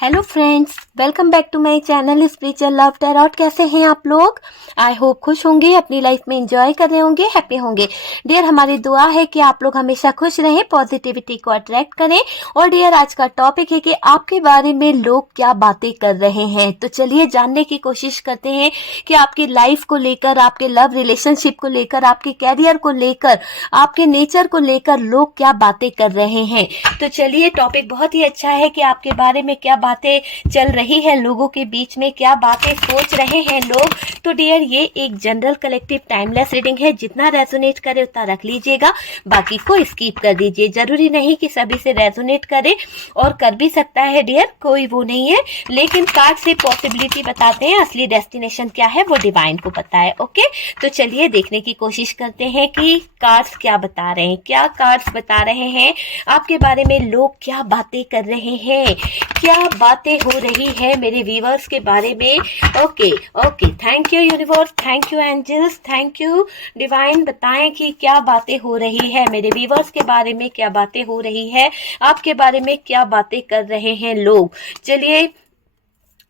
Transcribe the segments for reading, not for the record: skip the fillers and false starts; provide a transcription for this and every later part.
Hello friends, welcome back to my channel spiritual love tarot. कैसे हैं आप लोग? आई होप खुश होंगे, अपनी लाइफ में एंजॉय कर रहे होंगे, हैप्पी होंगे। डियर, हमारी दुआ है कि आप लोग हमेशा खुश रहें, पॉजिटिविटी को अट्रैक्ट करें। और डियर, आज का टॉपिक है कि आपके बारे में लोग क्या बातें कर रहे हैं। तो चलिए जानने की कोशिश करते हैं कि आपकी लाइफ को लेकर, आपके लव रिलेशनशिप को लेकर, आपके कैरियर को लेकर, आपके नेचर को लेकर लोग क्या बातें कर रहे हैं। तो चलिए, टॉपिक बहुत ही अच्छा है कि आपके बारे में क्या बातें चल रही है, लोगों के बीच में क्या बातें सोच रहे हैं लोग। तो डियर, ये एक जनरल कलेक्टिव टाइमलेस रीडिंग है। जितना रेजोनेट करे उतना रख लीजिएगा, बाकी को स्किप कर दीजिए। जरूरी नहीं कि सभी से रेजोनेट करे, और कर भी सकता है डियर, कोई वो नहीं है। लेकिन कार्ड से पॉसिबिलिटी बताते हैं, असली डेस्टिनेशन क्या है वो डिवाइन को पता है। ओके, तो चलिए देखने की कोशिश करते हैं कि कार्ड्स क्या बता रहे हैं। क्या कार्ड्स बता रहे हैं आपके बारे में, लोग क्या बातें कर रहे हैं, क्या बातें हो रही है मेरे व्यूअर्स के बारे में। Okay okay, thank you universe, thank you angels, thank you divine. बताएं कि क्या बातें हो रही है मेरे व्यूअर्स के बारे में, क्या बातें हो रही है आपके बारे में, क्या बातें कर रहे हैं लोग। चलिए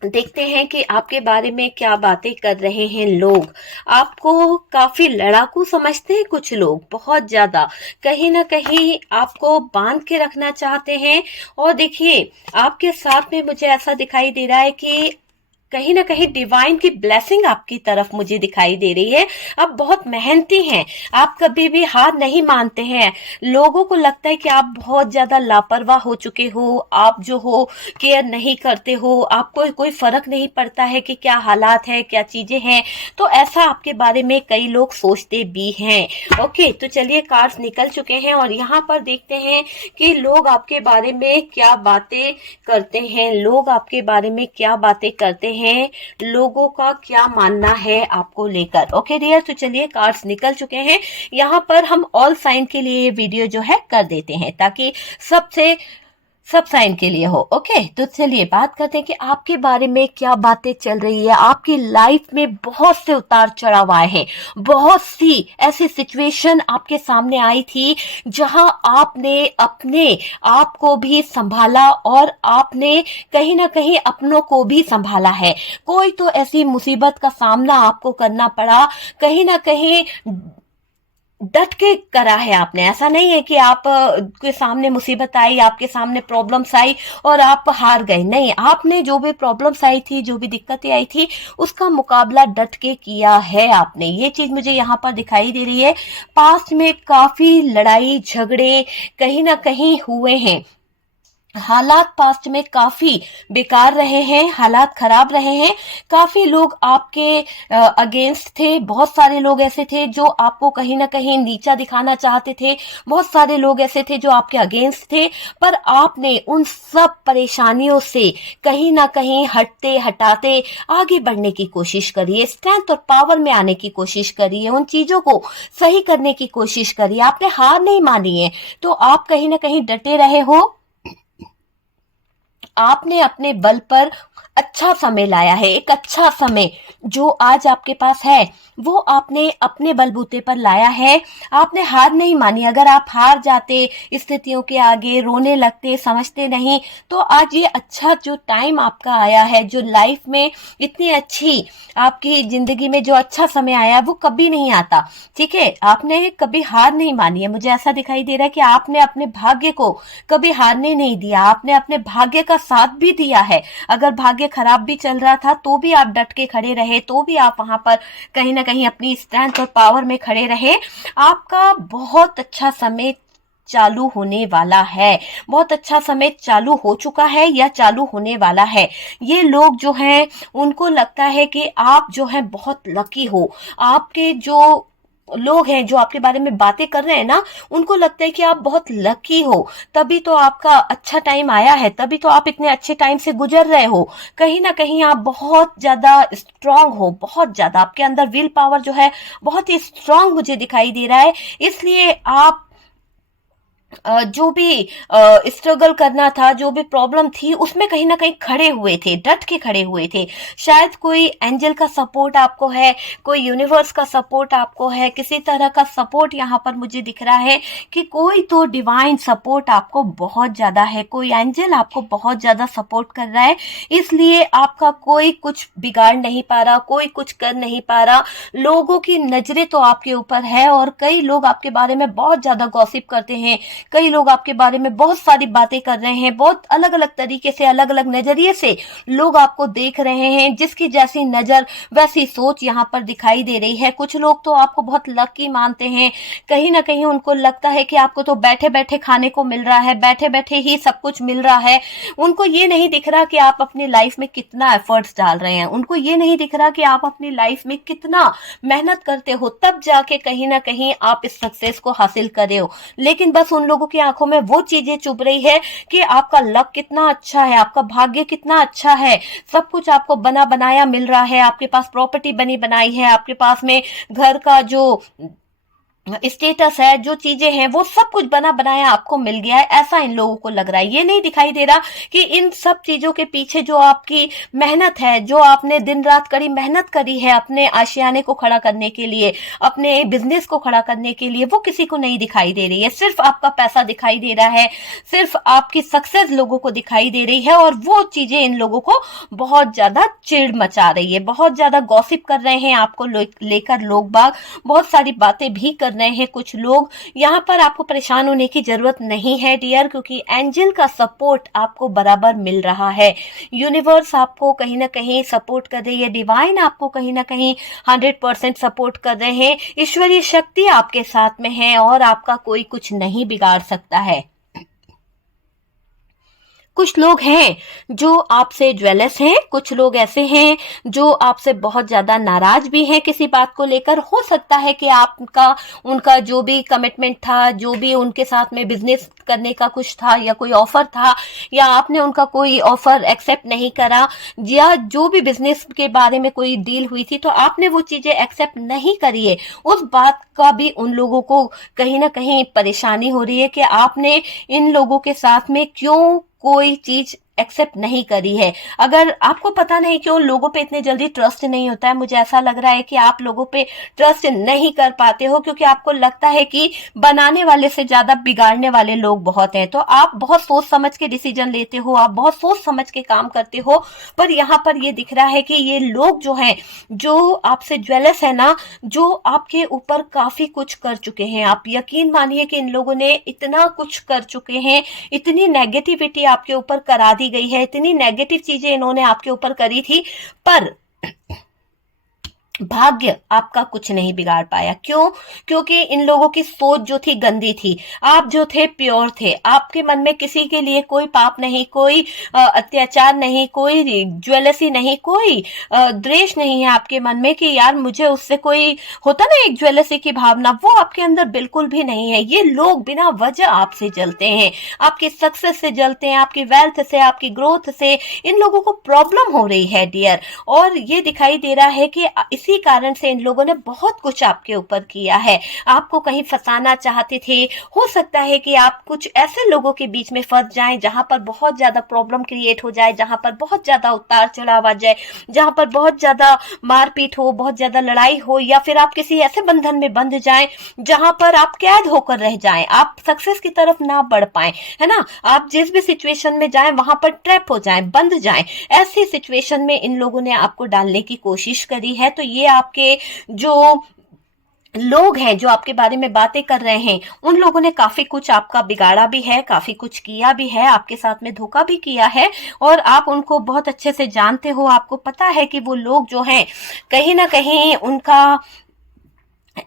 देखते हैं कि आपके बारे में क्या बातें कर रहे हैं लोग। आपको काफी लड़ाकू समझते हैं कुछ लोग, बहुत ज्यादा, कहीं ना कहीं आपको बांध के रखना चाहते हैं। और देखिए, आपके साथ में मुझे ऐसा दिखाई दे रहा है कि कहीं ना कहीं डिवाइन की ब्लेसिंग आपकी तरफ मुझे दिखाई दे रही है। आप बहुत मेहनती हैं, आप कभी भी हार नहीं मानते हैं। लोगों को लगता है कि आप बहुत ज्यादा लापरवाह हो चुके हो, आप जो हो केयर नहीं करते हो, आपको कोई फर्क नहीं पड़ता है कि क्या हालात है, क्या चीजें हैं। तो ऐसा आपके बारे में कई लोग सोचते भी हैं। ओके, तो चलिए कार्ड्स निकल चुके हैं और यहाँ पर देखते हैं कि लोग आपके बारे में क्या बातें करते हैं, लोग आपके बारे में क्या बातें करते हैं, लोगों का क्या मानना है आपको लेकर। ओके डियर, तो चलिए कार्ड्स निकल चुके हैं। यहाँ पर हम ऑल साइन के लिए ये वीडियो जो है कर देते हैं, ताकि सब साइन के लिए हो। ओके, तो चलिए बात करते हैं कि आपके बारे में क्या बातें चल रही है। आपकी लाइफ में बहुत से उतार चढ़ाव आए हैं, बहुत सी ऐसी सिचुएशन आपके सामने आई थी जहां आपने अपने आप को भी संभाला और आपने कहीं ना कहीं अपनों को भी संभाला है। कोई तो ऐसी मुसीबत का सामना आपको करना पड़ा, कहीं ना कहीं डट के करा है आपने। ऐसा नहीं है कि आप के सामने मुसीबत आई, आपके सामने प्रॉब्लम्स आई और आप हार गए। नहीं, आपने जो भी प्रॉब्लम्स आई थी, जो भी दिक्कतें आई थी, उसका मुकाबला डट के किया है आपने। ये चीज मुझे यहाँ पर दिखाई दे रही है। पास्ट में काफी लड़ाई झगड़े कहीं ना कहीं हुए हैं, हालात पास्ट में काफी बेकार रहे हैं, हालात खराब रहे हैं। काफी लोग आपके अगेंस्ट थे, बहुत सारे लोग ऐसे थे जो आपको कहीं ना कहीं नीचा दिखाना चाहते थे, बहुत सारे लोग ऐसे थे जो आपके अगेंस्ट थे। पर आपने उन सब परेशानियों से कहीं ना कहीं हटते हटाते आगे बढ़ने की कोशिश करी है, स्ट्रेंथ और पावर में आने की कोशिश करी है, उन चीजों को सही करने की कोशिश करी है। आपने हार नहीं मानी है, तो आप कहीं ना कहीं डटे रहे हो। आपने अपने बल पर अच्छा समय लाया है, एक अच्छा समय जो आज आपके पास है वो आपने अपने बलबूते पर लाया है। आपने हार नहीं मानी। अगर आप हार जाते, स्थितियों के आगे रोने लगते, समझते नहीं, तो आज ये अच्छा जो टाइम आपका आया है, जो लाइफ में इतनी अच्छी आपकी जिंदगी में जो अच्छा समय आया वो कभी नहीं आता। ठीक है, आपने कभी हार नहीं मानी है। मुझे ऐसा दिखाई दे रहा है कि आपने अपने भाग्य को कभी हारने नहीं दिया, आपने अपने भाग्य का साथ भी दिया है। अगर भाग्य खराब भी चल रहा था तो भी आप डट के खड़े रहे, तो भी आप वहां पर कहीं ना कहीं अपनी स्ट्रेंथ और पावर में खड़े रहे। आपका बहुत अच्छा समय चालू होने वाला है, बहुत अच्छा समय चालू हो चुका है या चालू होने वाला है। ये लोग जो हैं उनको लगता है कि आप जो हैं बहुत लकी हो। आपके जो लोग हैं जो आपके बारे में बातें कर रहे हैं ना, उनको लगता है कि आप बहुत लकी हो, तभी तो आपका अच्छा टाइम आया है, तभी तो आप इतने अच्छे टाइम से गुजर रहे हो। कहीं ना कहीं आप बहुत ज्यादा स्ट्रांग हो, बहुत ज्यादा आपके अंदर विल पावर जो है बहुत ही स्ट्रांग मुझे दिखाई दे रहा है। इसलिए आप जो भी स्ट्रगल करना था, जो भी प्रॉब्लम थी, उसमें कहीं ना कहीं खड़े हुए थे, डट के खड़े हुए थे। शायद कोई एंजल का सपोर्ट आपको है, कोई यूनिवर्स का सपोर्ट आपको है, किसी तरह का सपोर्ट यहाँ पर मुझे दिख रहा है कि कोई तो डिवाइन सपोर्ट आपको बहुत ज्यादा है, कोई एंजल आपको बहुत ज्यादा सपोर्ट कर रहा है, इसलिए आपका कोई कुछ बिगाड़ नहीं पा रहा, कोई कुछ कर नहीं पा रहा। लोगों की नजरें तो आपके ऊपर है और कई लोग आपके बारे में बहुत ज्यादा गॉसिप करते हैं, कई लोग आपके बारे में बहुत सारी बातें कर रहे हैं, बहुत अलग अलग तरीके से, अलग अलग नजरिए से लोग आपको देख रहे हैं। जिसकी जैसी नजर वैसी सोच यहाँ पर दिखाई दे रही है। कुछ लोग तो आपको बहुत लकी मानते हैं, कहीं ना कहीं उनको लगता है कि आपको तो बैठे बैठे खाने को मिल रहा है, बैठे बैठे ही सब कुछ मिल रहा है। उनको ये नहीं दिख रहा कि आप अपनी लाइफ में कितना एफर्ट्स डाल रहे हैं, उनको ये नहीं दिख रहा कि आप अपनी लाइफ में कितना मेहनत करते हो, तब जाके कहीं ना कहीं आप इस सक्सेस को हासिल करे हो। लेकिन बस उन लोगों की आंखों में वो चीजें चुभ रही है कि आपका लक कितना अच्छा है, आपका भाग्य कितना अच्छा है, सब कुछ आपको बना बनाया मिल रहा है, आपके पास प्रॉपर्टी बनी बनाई है, आपके पास में घर का जो स्टेटस है, जो चीजें हैं, वो सब कुछ बना बनाया आपको मिल गया है, ऐसा इन लोगों को लग रहा है। ये नहीं दिखाई दे रहा कि इन सब चीजों के पीछे जो आपकी मेहनत है, जो आपने दिन रात कड़ी मेहनत करी है अपने आशियाने को खड़ा करने के लिए, अपने बिजनेस को खड़ा करने के लिए, वो किसी को नहीं दिखाई दे रही है। सिर्फ आपका पैसा दिखाई दे रहा है, सिर्फ आपकी सक्सेस लोगों को दिखाई दे रही है, और वो चीजें इन लोगों को बहुत ज्यादा चिढ़ मचा रही है, बहुत ज्यादा गॉसिप कर रहे हैं आपको लेकर लोग बाग, बहुत सारी बातें भी कर रहे हैं कुछ लोग। यहाँ पर आपको परेशान होने की जरूरत नहीं है डियर, क्योंकि एंजल का सपोर्ट आपको बराबर मिल रहा है। यूनिवर्स आपको कहीं ना कहीं सपोर्ट कर रही है, डिवाइन आपको कहीं ना कहीं 100% सपोर्ट कर रहे हैं, ईश्वरीय शक्ति आपके साथ में है और आपका कोई कुछ नहीं बिगाड़ सकता है। कुछ लोग हैं जो आपसे ज्वेलस हैं, कुछ लोग ऐसे हैं जो आपसे बहुत ज्यादा नाराज भी हैं किसी बात को लेकर। हो सकता है कि आपका उनका जो भी कमिटमेंट था, जो भी उनके साथ में बिजनेस करने का कुछ था, या कोई ऑफर था, या आपने उनका कोई ऑफर एक्सेप्ट नहीं करा, या जो भी बिजनेस के बारे में कोई डील हुई थी तो आपने वो चीजें एक्सेप्ट नहीं करी है, उस बात का भी उन लोगों को कहीं ना कहीं परेशानी हो रही है कि आपने इन लोगों के साथ में क्यों कोई चीज एक्सेप्ट नहीं करी है। अगर आपको पता नहीं क्यों लोगों पे इतने जल्दी ट्रस्ट नहीं होता है, मुझे ऐसा लग रहा है कि आप लोगों पे ट्रस्ट नहीं कर पाते हो, क्योंकि आपको लगता है कि बनाने वाले से ज्यादा बिगाड़ने वाले लोग बहुत हैं। तो आप बहुत सोच समझ के डिसीजन लेते हो, आप बहुत सोच समझ के काम करते हो, पर यहाँ पर ये दिख रहा है कि ये लोग जो हैं, जो आपसे ज्वेलस है ना, जो आपके ऊपर काफी कुछ कर चुके हैं। आप यकीन मानिए कि इन लोगों ने इतना कुछ कर चुके हैं, इतनी नेगेटिविटी आपके ऊपर करा दी गई है, इतनी नेगेटिव चीजें इन्होंने आपके ऊपर करी थी, पर भाग्य आपका कुछ नहीं बिगाड़ पाया। क्यों? क्योंकि इन लोगों की सोच जो थी गंदी थी, आप जो थे प्योर थे, आपके मन में किसी के लिए कोई पाप नहीं, कोई अत्याचार नहीं, कोई ज्वेलसी नहीं, कोई द्वेष नहीं है आपके मन में कि यार मुझे उससे कोई होता ना एक ज्वेलसी की भावना, वो आपके अंदर बिल्कुल भी नहीं है। ये लोग बिना वजह आपसे जलते हैं, आपकी सक्सेस से जलते हैं, आपकी वेल्थ से, आपकी ग्रोथ से इन लोगों को प्रॉब्लम हो रही है डियर। और ये दिखाई दे रहा है कि इसी कारण से इन लोगों ने बहुत कुछ आपके ऊपर किया है, आपको कहीं फंसाना चाहते थे। हो सकता है कि आप कुछ ऐसे लोगों के बीच में फंस जाएं जहां पर बहुत ज्यादा प्रॉब्लम क्रिएट हो जाए, जहां पर बहुत ज्यादा उतार चढ़ाव आ जाए, जहां पर बहुत ज्यादा मारपीट हो, बहुत ज्यादा लड़ाई हो, या फिर आप किसी ऐसे बंधन में बंध जाएं जहां पर आप कैद होकर रह जाएं, आप सक्सेस की तरफ ना बढ़ पाए, है ना। आप जिस भी सिचुएशन में जाएं वहां पर ट्रैप हो जाएं, बंध जाएं। ऐसी सिचुएशन में इन लोगों ने आपको डालने की कोशिश करी है। तो ये आपके जो लोग हैं जो आपके बारे में बातें कर रहे हैं, उन लोगों ने काफी कुछ आपका बिगाड़ा भी है, काफी कुछ किया भी है, आपके साथ में धोखा भी किया है, और आप उनको बहुत अच्छे से जानते हो। आपको पता है कि वो लोग जो हैं कहीं ना कहीं उनका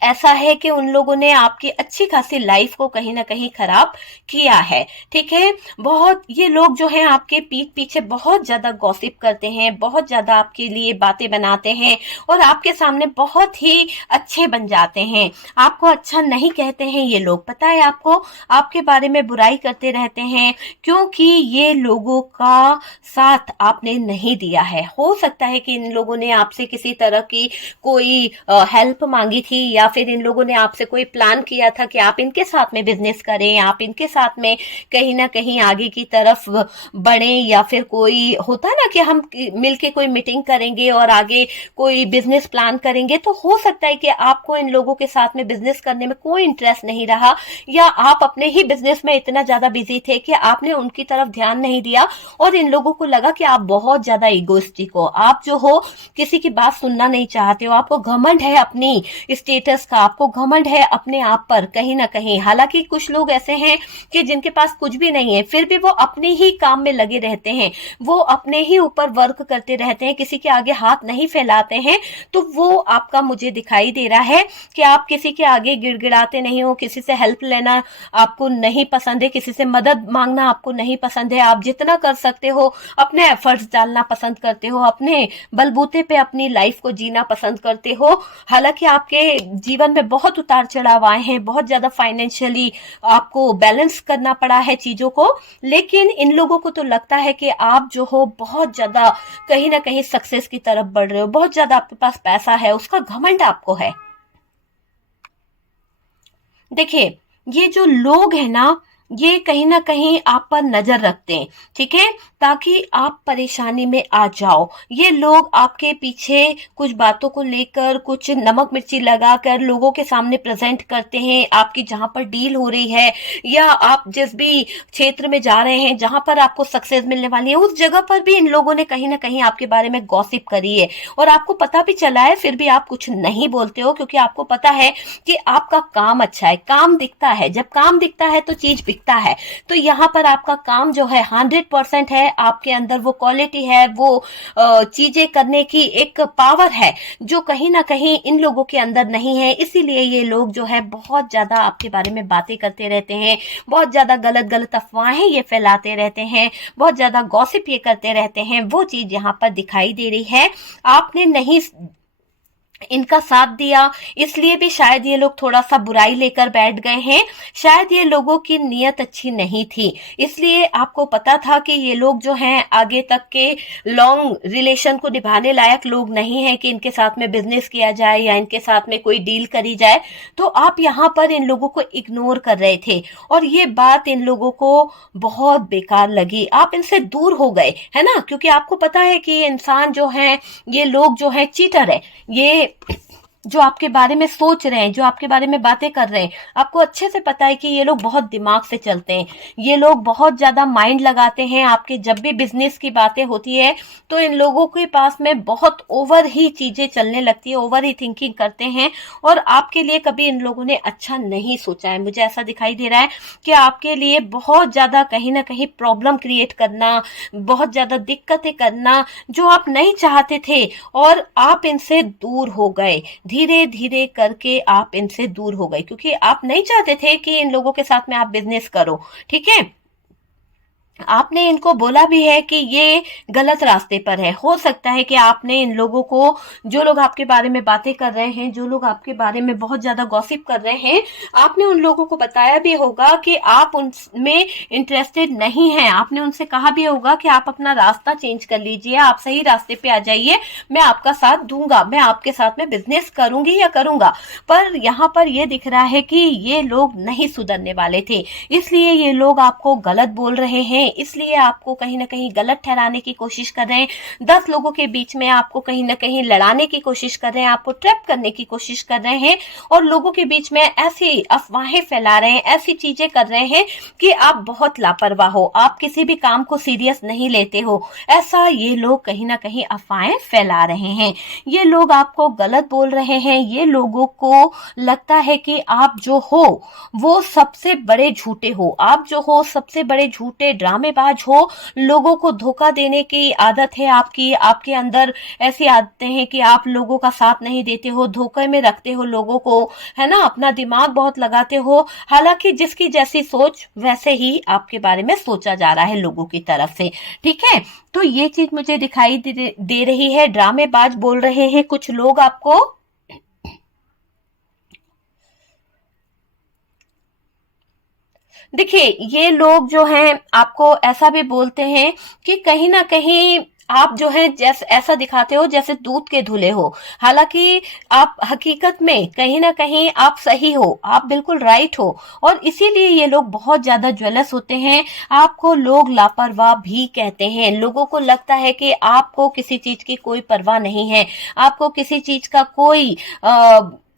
ऐसा है कि उन लोगों ने आपकी अच्छी खासी लाइफ को कहीं ना कहीं खराब किया है, ठीक है। बहुत ये लोग जो हैं आपके पीठ पीछे बहुत ज्यादा गॉसिप करते हैं, बहुत ज्यादा आपके लिए बातें बनाते हैं, और आपके सामने बहुत ही अच्छे बन जाते हैं। आपको अच्छा नहीं कहते हैं ये लोग, पता है आपको, आपके बारे में बुराई करते रहते हैं, क्योंकि ये लोगों का साथ आपने नहीं दिया है। हो सकता है कि इन लोगों ने आपसे किसी तरह की कोई हेल्प मांगी थी, या या फिर इन लोगों ने आपसे कोई प्लान किया था कि आप इनके साथ में बिजनेस करें, आप इनके साथ में कहीं ना कहीं आगे की तरफ बढ़े, या फिर कोई होता है ना कि हम मिलके कोई मीटिंग करेंगे और आगे कोई बिजनेस प्लान करेंगे, तो हो सकता है कि आपको इन लोगों के साथ में बिजनेस करने में कोई इंटरेस्ट नहीं रहा, या आप अपने ही बिजनेस में इतना ज्यादा बिजी थे कि आपने उनकी तरफ ध्यान नहीं दिया, और इन लोगों को लगा कि आप बहुत ज्यादा इगोइस्टिक हो, आप जो हो किसी की बात सुनना नहीं चाहते हो, आपको घमंड है अपनी स्टेटस का, आपको घमंड है अपने आप पर कहीं ना कहीं। हालांकि कुछ लोग ऐसे हैं कि जिनके पास कुछ भी नहीं है, फिर भी वो अपने ही काम में लगे रहते हैं, वो अपने ही ऊपर वर्क करते रहते हैं, किसी के आगे हाथ नहीं फैलाते हैं। तो वो आपका मुझे दिखाई दे रहा है कि आप किसी के आगे गिड़गिड़ाते नहीं हो, किसी से हेल्प लेना आपको नहीं पसंद है, किसी से मदद मांगना आपको नहीं पसंद है। आप जितना कर सकते हो अपने एफर्ट्स डालना पसंद करते हो, अपने बलबूते पे अपनी लाइफ को जीना पसंद करते हो। हालांकि आपके जीवन में बहुत उतार चढ़ाव आए हैं, बहुत ज्यादा फाइनेंशियली आपको बैलेंस करना पड़ा है चीजों को, लेकिन इन लोगों को तो लगता है कि आप जो हो बहुत ज्यादा कहीं ना कहीं सक्सेस की तरफ बढ़ रहे हो, बहुत ज्यादा आपके पास पैसा है, उसका घमंड आपको है। देखिए, ये जो लोग हैं ना, ये कहीं ना कहीं आप पर नजर रखते हैं, ठीक है, ताकि आप परेशानी में आ जाओ। ये लोग आपके पीछे कुछ बातों को लेकर कुछ नमक मिर्ची लगाकर लोगों के सामने प्रेजेंट करते हैं, आपकी जहां पर डील हो रही है या आप जिस भी क्षेत्र में जा रहे हैं जहां पर आपको सक्सेस मिलने वाली है, उस जगह पर भी इन लोगों ने कहीं ना कहीं आपके बारे में गॉसिप करी है, और आपको पता भी चला है, फिर भी आप कुछ नहीं बोलते हो, क्योंकि आपको पता है कि आपका काम अच्छा है, काम दिखता है, जब काम दिखता है तो चीज बिकता है। तो यहाँ पर आपका काम जो है 100% है, आपके अंदर वो क्वालिटी है, वो चीजें करने की एक पावर है जो कहीं ना कहीं इन लोगों के अंदर नहीं है। इसीलिए ये लोग जो है बहुत ज्यादा आपके बारे में बातें करते रहते हैं, बहुत ज्यादा गलत गलत अफवाहें ये फैलाते रहते हैं, बहुत ज्यादा गॉसिप ये करते रहते हैं। वो चीज यहाँ पर दिखाई दे रही है, आपने नहीं इनका साथ दिया, इसलिए भी शायद ये लोग थोड़ा सा बुराई लेकर बैठ गए हैं। शायद ये लोगों की नीयत अच्छी नहीं थी, इसलिए आपको पता था कि ये लोग जो हैं आगे तक के लॉन्ग रिलेशन को निभाने लायक लोग नहीं है कि इनके साथ में बिजनेस किया जाए या इनके साथ में कोई डील करी जाए। तो आप यहाँ पर इन लोगों को इग्नोर कर रहे थे, और ये बात इन लोगों को बहुत बेकार लगी, आप इनसे दूर हो गए, है ना, क्योंकि आपको पता है कि ये इंसान जो है, ये लोग जो है चीटर है। ये जो आपके बारे में सोच रहे हैं, जो आपके बारे में बातें कर रहे हैं, आपको अच्छे से पता है कि ये लोग बहुत दिमाग से चलते हैं, ये लोग बहुत ज्यादा माइंड लगाते हैं। आपके जब भी बिजनेस की बातें होती है तो इन लोगों के पास में बहुत ओवर ही चीजें चलने लगती है, ओवर ही थिंकिंग करते हैं, और आपके लिए कभी इन लोगों ने अच्छा नहीं सोचा है। मुझे ऐसा दिखाई दे रहा है कि आपके लिए बहुत ज्यादा कहीं ना कहीं प्रॉब्लम क्रिएट करना, बहुत ज्यादा दिक्कतें करना जो आप नहीं चाहते थे, और आप इनसे दूर हो गए, धीरे धीरे करके आप इनसे दूर हो गए, क्योंकि आप नहीं चाहते थे कि इन लोगों के साथ में आप बिजनेस करो, ठीक है। आपने इनको बोला भी है कि ये गलत रास्ते पर है। हो सकता है कि आपने इन लोगों को, जो लोग आपके बारे में बातें कर रहे हैं, जो लोग आपके बारे में बहुत ज्यादा गॉसिप कर रहे हैं, आपने उन लोगों को बताया भी होगा कि आप उनमें इंटरेस्टेड नहीं हैं। आपने उनसे कहा भी होगा कि आप अपना रास्ता चेंज कर लीजिए, आप सही रास्ते पे आ जाइए, मैं आपका साथ दूंगा, मैं आपके साथ में बिजनेस करूंगी या करूंगा। पर यहाँ पर यह दिख रहा है कि ये लोग नहीं सुधरने वाले थे, इसलिए ये लोग आपको गलत बोल रहे हैं, इसलिए आपको कहीं ना कहीं गलत ठहराने की कोशिश कर रहे हैं। 10 लोगों के बीच में आपको कहीं ना कहीं लड़ाने की कोशिश कर रहे हैं, आपको ट्रैप करने की कोशिश कर रहे हैं, और लोगों के बीच में ऐसी अफवाहें फैला रहे हैं, ऐसी चीजें कर रहे हैं कि आप बहुत लापरवाह हो, आप किसी भी काम को सीरियस नहीं लेते हो। ऐसा ये लोग कहीं ना कहीं अफवाहें फैला रहे हैं, ये लोग आपको गलत बोल रहे हैं। ये लोगों को लगता है कि आप जो हो वो सबसे बड़े झूठे हो, आप जो हो सबसे बड़े झूठे ड्रामेबाज हो, लोगों को धोखा देने की आदत है आपकी, आपके अंदर ऐसी आदतें हैं कि आप लोगों का साथ नहीं देते हो, धोखे में रखते हो लोगों को, है ना, अपना दिमाग बहुत लगाते हो। हालांकि जिसकी जैसी सोच वैसे ही आपके बारे में सोचा जा रहा है लोगों की तरफ से, ठीक है। तो ये चीज मुझे दिखाई दे रही है, ड्रामेबाज बोल रहे हैं कुछ लोग आपको। देखिए, ये लोग जो हैं आपको ऐसा भी बोलते हैं कि कहीं ना कहीं आप जो है जैसे ऐसा दिखाते हो जैसे दूध के धुले हो, हालांकि आप हकीकत में कहीं ना कहीं आप सही हो, आप बिल्कुल राइट हो। और इसीलिए ये लोग बहुत ज्यादा ज्वेलस होते हैं। आपको लोग लापरवाह भी कहते हैं। लोगों को लगता है कि आपको किसी चीज की कोई परवाह नहीं है, आपको किसी चीज का कोई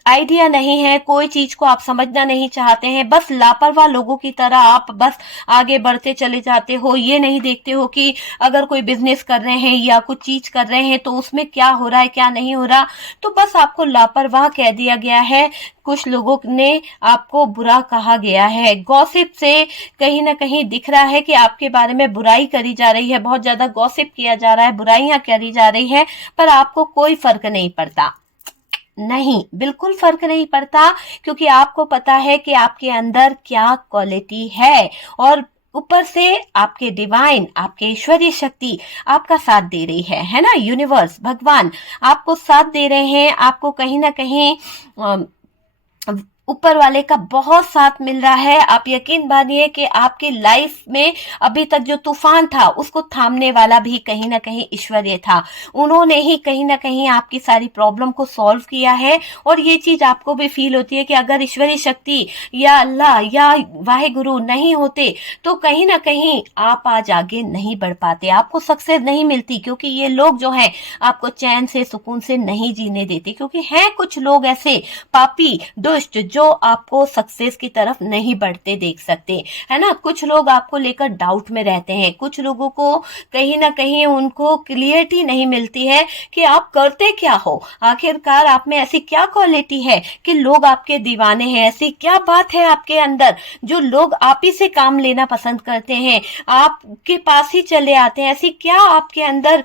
आइडिया नहीं है, कोई चीज को आप समझना नहीं चाहते हैं। बस लापरवाह लोगों की तरह आप बस आगे बढ़ते चले जाते हो। ये नहीं देखते हो कि अगर कोई बिजनेस कर रहे हैं या कुछ चीज कर रहे हैं तो उसमें क्या हो रहा है क्या नहीं हो रहा। तो बस आपको लापरवाह कह दिया गया है, कुछ लोगों ने आपको बुरा कहा गया है। गॉसिप से कहीं ना कहीं दिख रहा है कि आपके बारे में बुराई करी जा रही है, बहुत ज्यादा गॉसिप किया जा रहा है, बुराइयां करी जा रही है, पर आपको कोई फर्क नहीं पड़ता। नहीं, बिल्कुल फर्क नहीं पड़ता, क्योंकि आपको पता है कि आपके अंदर क्या क्वालिटी है। और ऊपर से आपके डिवाइन, आपके ईश्वरीय शक्ति आपका साथ दे रही है ना, यूनिवर्स, भगवान आपको साथ दे रहे हैं। आपको कहीं ना कहीं ऊपर वाले का बहुत साथ मिल रहा है। आप यकीन मानिए कि आपकी लाइफ में अभी तक जो तूफान था उसको थामने वाला भी कहीं ना कहीं ईश्वरीय था। उन्होंने ही कहीं ना कहीं आपकी सारी प्रॉब्लम को सॉल्व किया है। और ये चीज आपको भी फील होती है कि अगर ईश्वरीय शक्ति या अल्लाह या वाहिगुरु नहीं होते तो कहीं ना कहीं आप आज आगे नहीं बढ़ पाते, आपको सक्सेस नहीं मिलती। क्योंकि ये लोग जो हैं आपको चैन से सुकून से नहीं जीने देते, क्योंकि हैं कुछ लोग ऐसे पापी दुष्ट जो आपको सक्सेस की तरफ नहीं बढ़ते देख सकते, है ना। कुछ लोग आपको लेकर डाउट में रहते हैं, कुछ लोगों को कहीं ना कहीं उनको क्लियरिटी नहीं मिलती है कि आप करते क्या हो, आखिरकार आप में ऐसी क्या क्वालिटी है कि लोग आपके दीवाने हैं। ऐसी क्या बात है आपके अंदर जो लोग आप ही से काम लेना पसंद करते हैं, आपके पास ही चले आते हैं। ऐसी क्या आपके अंदर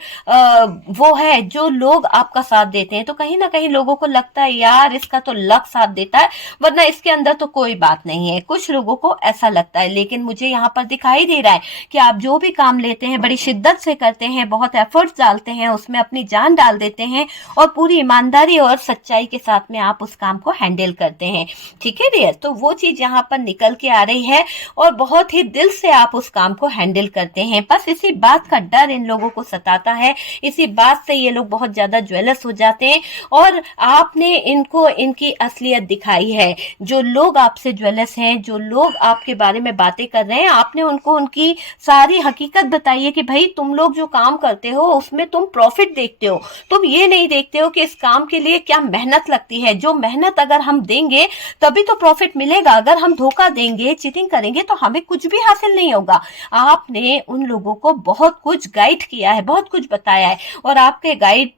वो है जो लोग आपका साथ देते हैं। तो कहीं ना कहीं लोगों को लगता है यार इसका तो लक साथ देता है, वरना इसके अंदर तो कोई बात नहीं है। कुछ लोगों को ऐसा लगता है, लेकिन मुझे यहाँ पर दिखाई दे रहा है कि आप जो भी काम लेते हैं बड़ी शिद्दत से करते हैं, बहुत एफर्ट्स डालते हैं, उसमें अपनी जान डाल देते हैं और पूरी ईमानदारी और सच्चाई के साथ में आप उस काम को हैंडल करते हैं। ठीक है डियर, तो वो चीज यहाँ पर निकल के आ रही है और बहुत ही दिल से आप उस काम को हैंडल करते हैं। बस इसी बात का डर इन लोगों को सताता है, इसी बात से ये लोग बहुत ज्यादा ज्वेलस हो जाते हैं। और आपने इनको इनकी असलियत दिखाई है। जो लोग आपसे ज्वेलस हैं, जो लोग आपके बारे में बातें कर रहे हैं, आपने उनको उनकी सारी हकीकत बताई है कि भाई तुम लोग जो काम करते हो उसमें तुम प्रॉफिट देखते हो, तुम ये नहीं देखते हो कि इस काम के लिए क्या मेहनत लगती है। जो मेहनत अगर हम देंगे तभी तो प्रॉफिट मिलेगा, अगर हम धोखा देंगे, चीटिंग करेंगे तो हमें कुछ भी हासिल नहीं होगा। आपने उन लोगों को बहुत कुछ गाइड किया है, बहुत कुछ बताया है, और आपके गाइड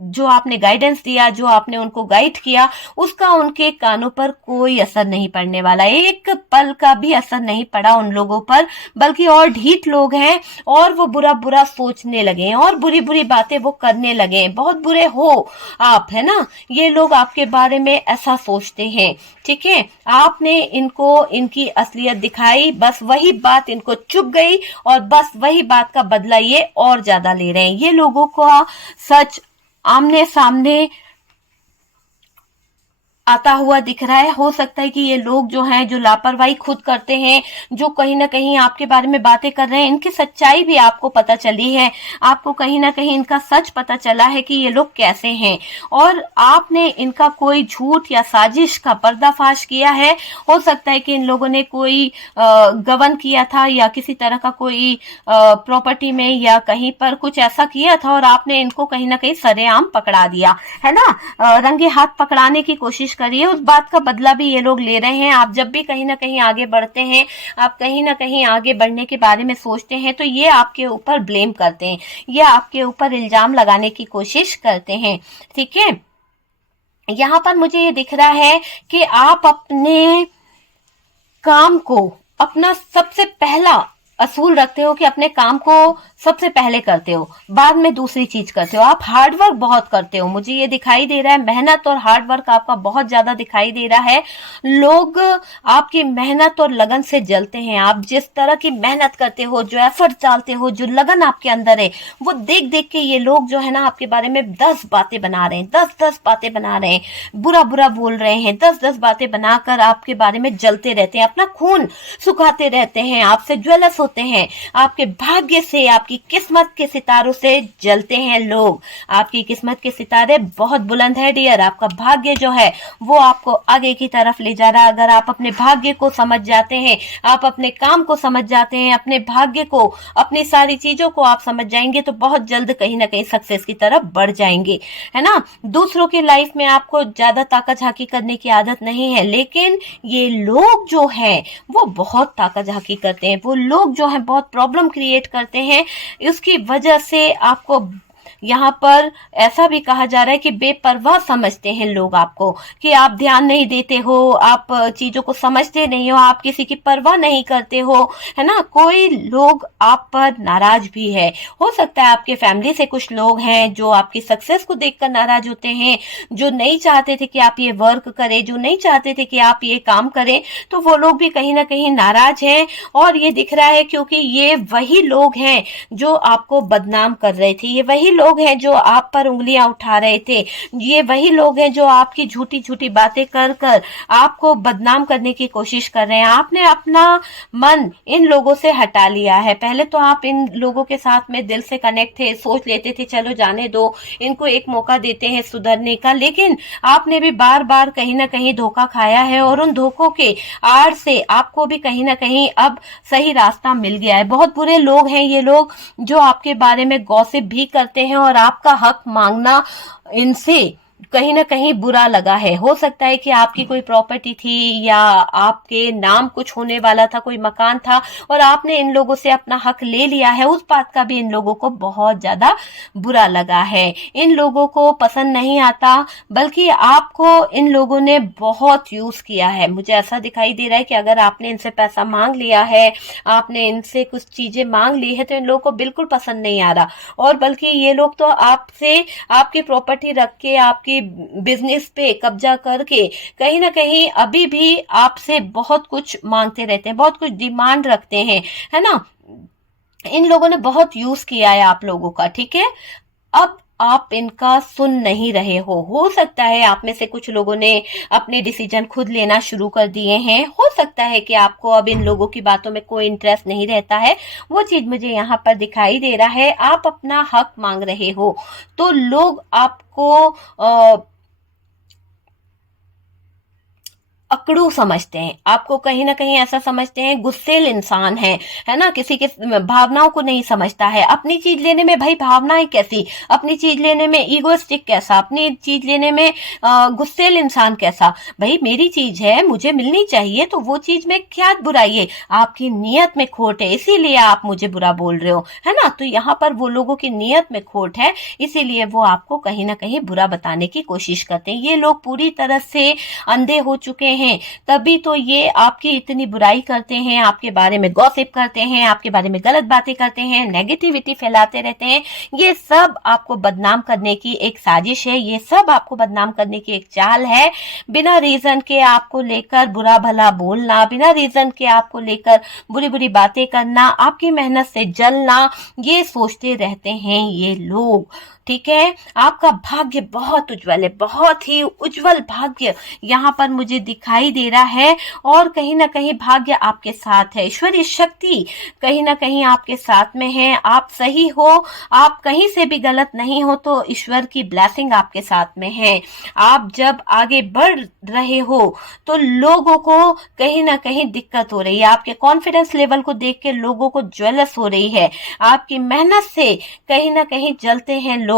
जो आपने गाइडेंस दिया, जो आपने उनको गाइड किया, उसका उनके कानों पर कोई असर नहीं पड़ने वाला, एक पल का भी असर नहीं पड़ा उन लोगों पर। बल्कि और ढीठ लोग हैं और वो बुरा बुरा सोचने लगे हैं और बुरी बुरी बातें वो करने लगे हैं। बहुत बुरे हो आप, है ना, ये लोग आपके बारे में ऐसा सोचते हैं। ठीक है, आपने इनको इनकी असलियत दिखाई, बस वही बात इनको चुभ गई और बस वही बात का बदला ये और ज्यादा ले रहे हैं। ये लोगों का सच आमने सामने आता हुआ दिख रहा है। हो सकता है कि ये लोग जो हैं, जो लापरवाही खुद करते हैं, जो कहीं ना कहीं आपके बारे में बातें कर रहे हैं, इनकी सच्चाई भी आपको पता चली है। आपको कहीं ना कहीं इनका सच पता चला है कि ये लोग कैसे हैं, और आपने इनका कोई झूठ या साजिश का पर्दाफाश किया है। हो सकता है कि इन लोगों ने कोई गबन किया था या किसी तरह का कोई प्रॉपर्टी में या कहीं पर कुछ ऐसा किया था और आपने इनको कहीं ना कहीं सरेआम पकड़ा दिया, है ना। रंगे हाथ पकड़ाने की कोशिश करिए, उस बात का बदला भी ये लोग ले रहे हैं। आप जब भी कहीं ना कहीं आगे बढ़ते हैं, आप कहीं ना कहीं आगे बढ़ने के बारे में सोचते हैं, तो ये आपके ऊपर ब्लेम करते हैं, ये आपके ऊपर इल्जाम लगाने की कोशिश करते हैं। ठीक है, यहाँ पर मुझे ये दिख रहा है कि आप अपने काम को अपना सबसे पहला असूल रखते हो कि अपने काम को सबसे पहले करते हो, बाद में दूसरी चीज करते हो। आप हार्डवर्क बहुत करते हो, मुझे ये दिखाई दे रहा है। मेहनत और हार्डवर्क आपका बहुत ज्यादा दिखाई दे रहा है। लोग आपकी मेहनत और लगन से जलते हैं। आप जिस तरह की मेहनत करते हो, जो एफर्ट डालते हो, जो लगन आपके अंदर है, वो देख देख के ये लोग जो है ना आपके बारे में 10 बातें बना रहे हैं, 10 बातें बना रहे हैं, बुरा बुरा बोल रहे हैं, 10 बातें बनाकर आपके बारे में जलते रहते हैं, अपना खून सुखाते रहते हैं, आपसे ज्वेलस होते हैं, आपके भाग्य से, आपकी आपकी किस्मत के सितारों से जलते हैं लोग। आपकी किस्मत के सितारे बहुत बुलंद है डियर। आपका भाग्य जो है वो आपको आगे की तरफ ले जा रहा है। अगर आप अपने भाग्य को समझ जाते हैं, आप अपने काम को समझ जाते हैं, अपने भाग्य को, अपनी सारी चीजों को आप समझ जाएंगे तो बहुत जल्द कहीं ना कहीं सक्सेस की तरफ बढ़ जाएंगे, है ना। दूसरों की लाइफ में आपको ज्यादा ताका झाकी करने की आदत नहीं है, लेकिन ये लोग जो हैं वो बहुत ताका झाकी करते हैं। वो लोग जो हैं बहुत प्रॉब्लम क्रिएट करते हैं। उसकी वजह से आपको यहाँ पर ऐसा भी कहा जा रहा है कि बेपरवाह समझते हैं लोग आपको, कि आप ध्यान नहीं देते हो, आप चीजों को समझते नहीं हो, आप किसी की परवाह नहीं करते हो, है ना। कोई लोग आप पर नाराज भी है। हो सकता है आपके फैमिली से कुछ लोग हैं जो आपकी सक्सेस को देखकर नाराज होते हैं, जो नहीं चाहते थे कि आप ये वर्क करें, जो नहीं चाहते थे कि आप ये काम करें, तो वो लोग भी कहीं ना कहीं नाराज हैं। और ये दिख रहा है क्योंकि ये वही लोग हैं जो आपको बदनाम कर रहे थे, ये वही लोग हैं जो आप पर उंगलियां उठा रहे थे, ये वही लोग हैं जो आपकी झूठी झूठी बातें कर कर आपको बदनाम करने की कोशिश कर रहे हैं। आपने अपना मन इन लोगों से हटा लिया है। पहले तो आप इन लोगों के साथ में दिल से कनेक्ट थे, सोच लेते थे चलो जाने दो, इनको एक मौका देते हैं सुधरने का, लेकिन आपने भी बार बार कहीं ना कहीं धोखा खाया है और उन धोखों के आड़ से आपको भी कहीं ना कहीं अब सही रास्ता मिल गया है। बहुत बुरे लोग हैं ये लोग जो आपके बारे में गॉसिप भी करते हैं और आपका हक मांगना इनसे कहीं ना कहीं बुरा लगा है। हो सकता है कि आपकी कोई प्रॉपर्टी थी या आपके नाम कुछ होने वाला था, कोई मकान था और आपने इन लोगों से अपना हक ले लिया है। उस बात का भी इन लोगों को बहुत ज्यादा बुरा लगा है। इन लोगों को पसंद नहीं आता, बल्कि आपको इन लोगों ने बहुत यूज किया है। मुझे ऐसा दिखाई दे रहा है कि अगर आपने इनसे पैसा मांग लिया है, आपने इनसे कुछ चीजें मांग ली है, तो इन लोगों को बिल्कुल पसंद नहीं आ रहा। और बल्कि ये लोग तो आपसे आपकी प्रॉपर्टी रख के, आपकी बिजनेस पे कब्जा करके कहीं ना कहीं अभी भी आपसे बहुत कुछ मांगते रहते हैं, बहुत कुछ डिमांड रखते हैं, है ना। इन लोगों ने बहुत यूज किया है आप लोगों का, ठीक है। अब आप इनका सुन नहीं रहे हो सकता है आप में से कुछ लोगों ने अपने डिसीजन खुद लेना शुरू कर दिए हैं। हो सकता है कि आपको अब इन लोगों की बातों में कोई इंटरेस्ट नहीं रहता है। वो चीज मुझे यहाँ पर दिखाई दे रहा है। आप अपना हक मांग रहे हो तो लोग आपको अकड़ू समझते हैं, आपको कहीं ना कहीं ऐसा समझते हैं गुस्सेल इंसान है ना। किसी के भावनाओं को नहीं समझता है। अपनी चीज लेने में भाई भावनाएं कैसी, अपनी चीज लेने में ईगोइस्टिक कैसा, अपनी चीज लेने में गुस्सेल इंसान कैसा। भाई मेरी चीज है, मुझे मिलनी चाहिए, तो वो चीज में क्या बुराई है। आपकी नियत में खोट है, इसीलिए आप मुझे बुरा बोल रहे हो, है ना। तो यहाँ पर वो लोगों की नियत में खोट है, इसीलिए वो आपको कहीं ना कहीं बुरा बताने की कोशिश करते हैं। ये लोग पूरी तरह से अंधे हो चुके हैं, तभी तो ये आपकी इतनी बुराई करते हैं, आपके बारे में गॉसिप करते हैं, आपके बारे में गलत बातें करते हैं, नेगेटिविटी फैलाते रहते हैं। ये सब आपको बदनाम करने की एक साजिश है, ये सब आपको बदनाम करने की एक चाल है। बिना रीजन के आपको लेकर बुरा भला बोलना, बिना रीजन के आपको लेकर बुरी बुरी बातें करना, आपकी मेहनत से जलना, ये सोचते रहते हैं ये लोग, ठीक है। आपका भाग्य बहुत उज्जवल है, बहुत ही उज्जवल भाग्य यहाँ पर मुझे दिखाई दे रहा है। और कहीं ना कहीं भाग्य आपके साथ है, ईश्वरीय शक्ति कहीं ना कहीं आपके साथ में है। आप सही हो, आप कहीं से भी गलत नहीं हो, तो ईश्वर की ब्लेसिंग आपके साथ में है। आप जब आगे बढ़ रहे हो तो लोगों को कहीं ना कहीं दिक्कत हो रही है, आपके कॉन्फिडेंस लेवल को देख के लोगों को ज्वेलस हो रही है। आपकी मेहनत से कहीं ना कहीं जलते हैं लोग।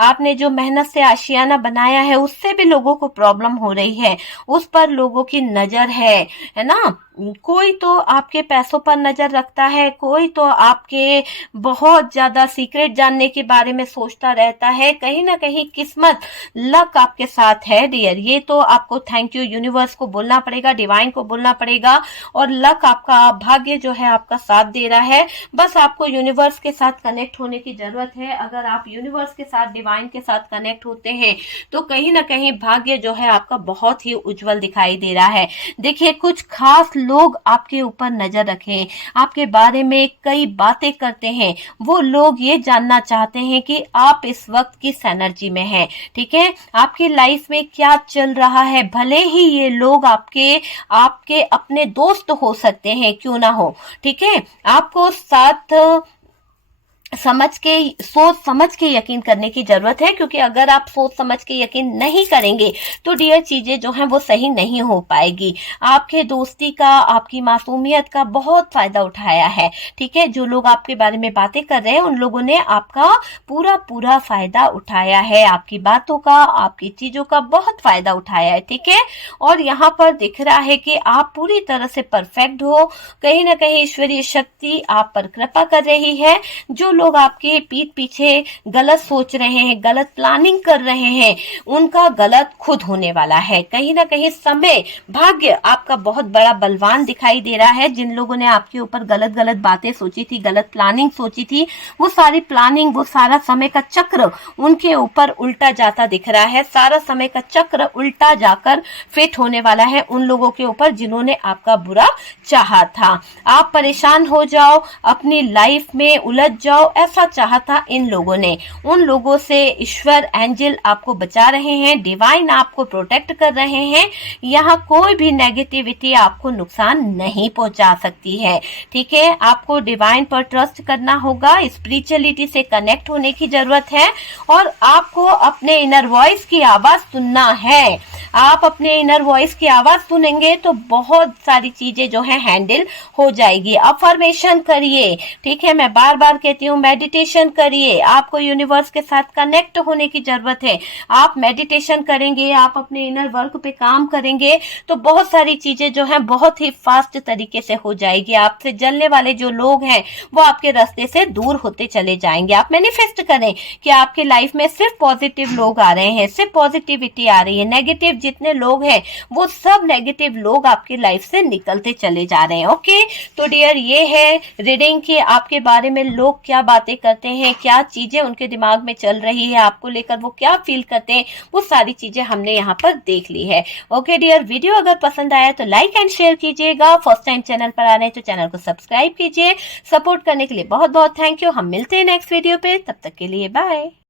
आपने जो मेहनत से आशियाना बनाया है उससे भी लोगों को प्रॉब्लम हो रही है, उस पर लोगों की नजर है ना। कोई तो आपके पैसों पर नजर रखता है, कोई तो आपके बहुत ज्यादा सीक्रेट जानने के बारे में सोचता रहता है। कहीं ना कहीं किस्मत, लक आपके साथ है डियर। ये तो आपको थैंक यू यूनिवर्स को बोलना पड़ेगा, डिवाइन को बोलना पड़ेगा। और लक आपका, भाग्य जो है आपका साथ दे रहा है। बस आपको यूनिवर्स के साथ कनेक्ट होने की जरूरत है। अगर आप यूनिवर्स के साथ, डिवाइन के साथ कनेक्ट होते हैं तो कहीं ना कहीं भाग्य जो है आपका बहुत ही उज्जवल दिखाई दे रहा है। देखिए, कुछ खास लोग आपके ऊपर नजर रखें, आपके बारे में कई बातें करते हैं। वो लोग ये जानना चाहते हैं कि आप इस वक्त किस एनर्जी में हैं, ठीक है। आपकी लाइफ में क्या चल रहा है। भले ही ये लोग आपके अपने दोस्त हो सकते हैं, क्यों ना हो, ठीक है। आपको साथ समझ के, सोच समझ के यकीन करने की जरूरत है, क्योंकि अगर आप सोच समझ के यकीन नहीं करेंगे तो डियर चीजें जो हैं वो सही नहीं हो पाएगी। आपके दोस्ती का, आपकी मासूमियत का बहुत फायदा उठाया है, ठीक है। जो लोग आपके बारे में बातें कर रहे हैं उन लोगों ने आपका पूरा पूरा फायदा उठाया है, आपकी बातों का, आपकी चीजों का बहुत फायदा उठाया है, ठीक है। और यहाँ पर दिख रहा है कि आप पूरी तरह से परफेक्ट हो, कहीं ना कहीं ईश्वरीय शक्ति आप पर कृपा कर रही है। जो लोग आपके पीठ पीछे गलत सोच रहे हैं, गलत प्लानिंग कर रहे हैं, उनका गलत खुद होने वाला है। कहीं ना कहीं समय, भाग्य आपका बहुत बड़ा बलवान दिखाई दे रहा है। जिन लोगों ने आपके ऊपर गलत गलत बातें सोची थी, गलत प्लानिंग सोची थी, वो सारी प्लानिंग, वो सारा समय का चक्र उनके ऊपर उल्टा जाता दिख रहा है। सारा समय का चक्र उल्टा जाकर फिट होने वाला है उन लोगों के ऊपर जिन्होंने आपका बुरा चाहा था। आप परेशान हो जाओ, अपनी लाइफ में उलझ जाओ, ऐसा चाहा था इन लोगों ने। उन लोगों से ईश्वर, एंजल आपको बचा रहे हैं, डिवाइन आपको प्रोटेक्ट कर रहे हैं। यहाँ कोई भी नेगेटिविटी आपको नुकसान नहीं पहुंचा सकती है, ठीक है। आपको डिवाइन पर ट्रस्ट करना होगा, स्पिरिचुअलिटी से कनेक्ट होने की जरूरत है, और आपको अपने इनर वॉइस की आवाज सुनना है। आप अपने इनर वॉइस की आवाज सुनेंगे तो बहुत सारी चीजें जो है हैंडल हो जाएगी। अफर्मेशन करिए, ठीक है, मैं बार बार कहती हूँ, मेडिटेशन करिए। आपको यूनिवर्स के साथ कनेक्ट होने की जरूरत है। आप मेडिटेशन करेंगे, आप अपने इनर वर्क पे काम करेंगे तो बहुत सारी चीजें जो है बहुत ही फास्ट तरीके से हो जाएगी। आपसे जलने वाले जो लोग हैं वो आपके रास्ते से दूर होते चले जाएंगे। आप मैनिफेस्ट करें कि आपके लाइफ में सिर्फ पॉजिटिव लोग आ रहे हैं, सिर्फ पॉजिटिविटी आ रही है। नेगेटिव जितने लोग हैं वो सब नेगेटिव लोग आपकी लाइफ से निकलते चले जा रहे हैं। ओके, तो डियर ये है रीडिंग की आपके बारे में लोग क्या बातें करते हैं, क्या चीजें उनके दिमाग में चल रही है आपको लेकर, वो क्या फील करते हैं, वो सारी चीजें हमने यहाँ पर देख ली है। ओके डियर, वीडियो अगर पसंद आया तो लाइक एंड शेयर कीजिएगा। फर्स्ट टाइम चैनल पर आ रहे हैं तो चैनल को सब्सक्राइब कीजिए। सपोर्ट करने के लिए बहुत बहुत थैंक यू। हम मिलते हैं नेक्स्ट वीडियो पे, तब तक के लिए बाय।